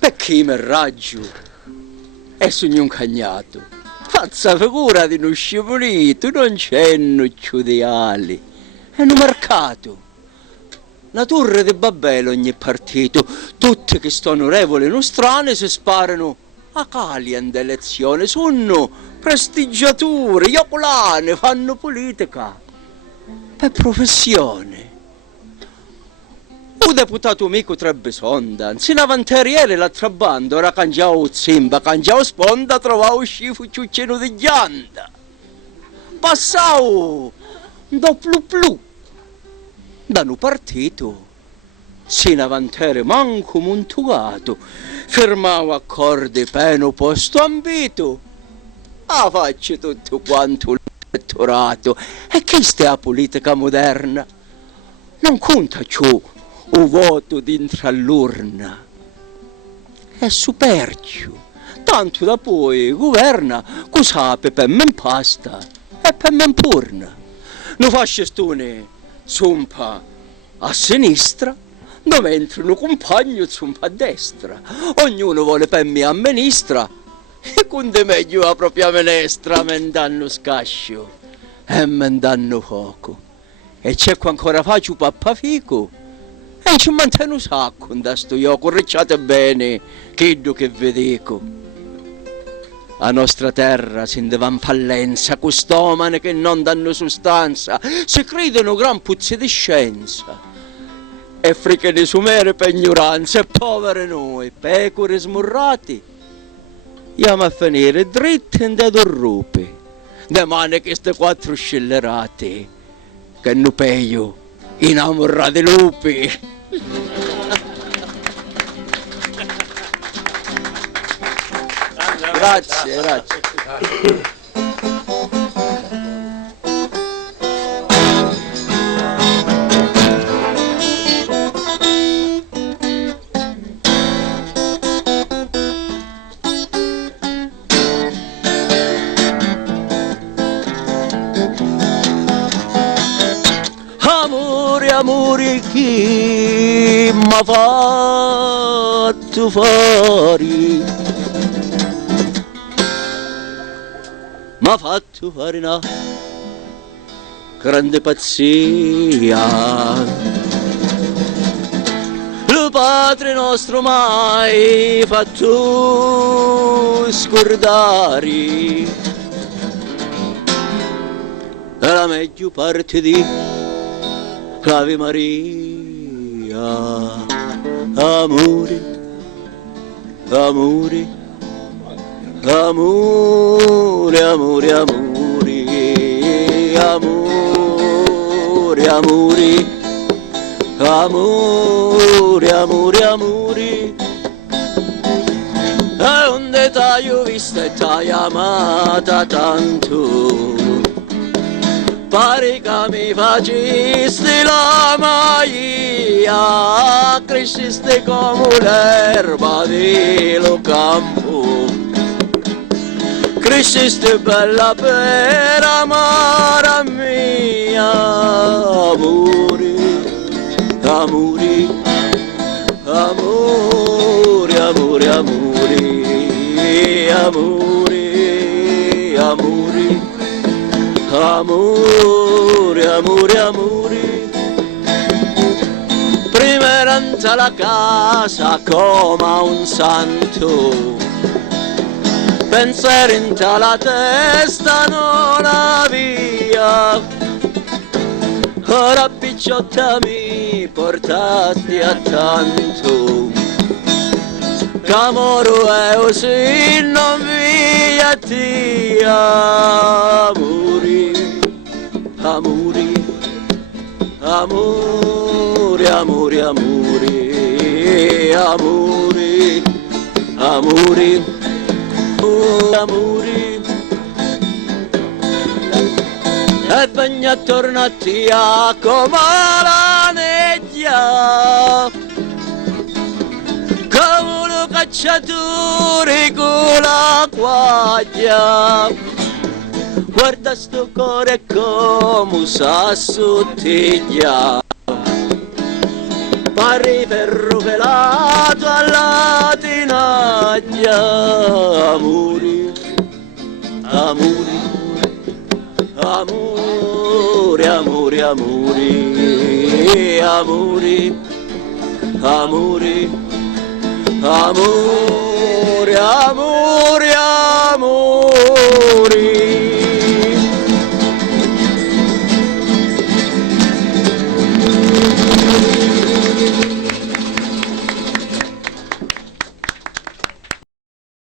Perché mi raggio? E sogno un cagnato. Fazza figura di uno scivolito, non c'è nuccio di ali. È un mercato. La torre di Babele ogni partito, tutte che stanno onorevoli nostrane si sparano a calien d'elezione, sono prestigiature, iocolane, fanno politica per professione. Un deputato amico Trebisonda, in avanteriere l'altra banda, ora cangiavo zimba, cangiavo sponda, trovavo scifo ciuccino di ghianda. Passavo da plu plu, da un partito, sin avantere manco montuato, firmavo accordi peno posto ambito, a faccia tutto quanto l'elettorato. E che sta la politica moderna? Non conta ciò un voto dentro all'urna, è supercio, tanto da poi governa, cosa per me pasta e per me purna. Non faccio stone zumpa a sinistra, dove entrano compagno zumpa a destra, ognuno vuole per me amministra, e quando è meglio la propria menestra, me danno scascio e me danno poco, e c'è qua ancora faccio pappafico. E ci mantengo un sacco da sto io, correcciate bene, che vi dico. A nostra terra si andava in fallenza, customane che non danno sostanza, si credono gran puzzi di scienza. E fricane sumere per ignoranza, e povere noi, pecore smurrati, andiamo a finire dritti in dedo rupi, de mani che ste quattro scellerati, che nu peio innamorati lupi. Grazie, grazie. Amore chi m'ha fatto fuori, m'ha fatto fare una grande pazzia. Lo Padre nostro mai fatto scordare, la meglio parte di Ave Maria. Amore, amore, amore, amore, amore, amore, amore, amore, amore, amore. E onde t'ho vista e t'ho amata tanto, pare che mi faceste la magia, cresceste come l'erba dello campo, cresceste bella per amare mia. Amore, amore, amore, amore, amore, amore, amore, amore, amore, amore. Prima era in la casa come un santo, pensieri in la testa non aveva, ora picciotta mi portati a tanto, Camoro è così non via tia. Amore, amore, amore, amore, amore, amore, oh, amore. E bagna tornati a come la neglia, come un cacciatore con la guaglia. Guarda sto cuore come sa sottiglia, pare ferro pelato alla già, amori, amori, amore, amore, amore, amore, amore, amore.